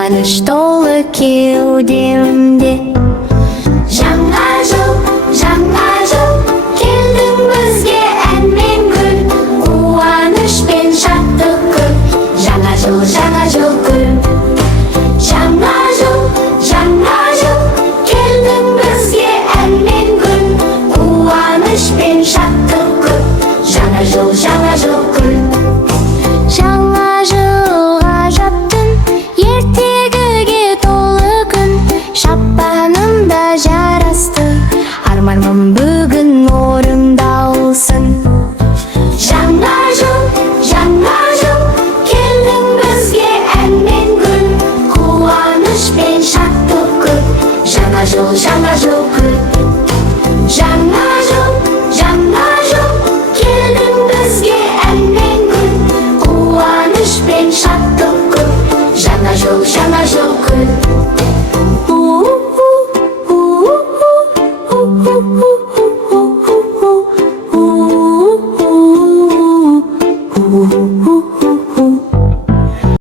қуаныш толы кеудемде. Жаңа жыл келдің бізге ән мен гүл, қуаныш пен шаттық көп. Жаңа жыл гүл. Жаңа жыл келдің бізге ән мен гүл, қуаныш пен шаттық көп. Жаңа жыл гүл. Жаңа жылға жаттың, ертегіге толы күн, шапанымда жарасты, арманым бүгін орындалсын. Жаңа жыл келдің бізге ән мен гүл, қуаныш пен шаттық көп. Жаңа жыл гүл. Жаңа жыл келдің бізге ән мен гүл, қуаныш пен шаттық көп. Жаңа жыл